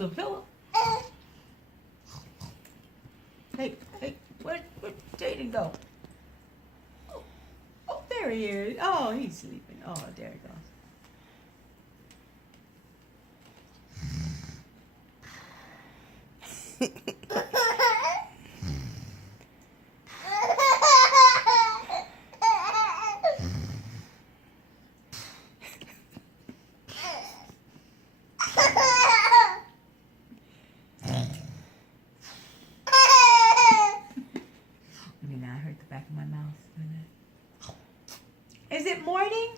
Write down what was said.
the pillow. Hey, where Jaden go? Oh, there he is. Oh, he's sleeping. Oh, there he goes. I hurt the back of my mouth. Is it morning?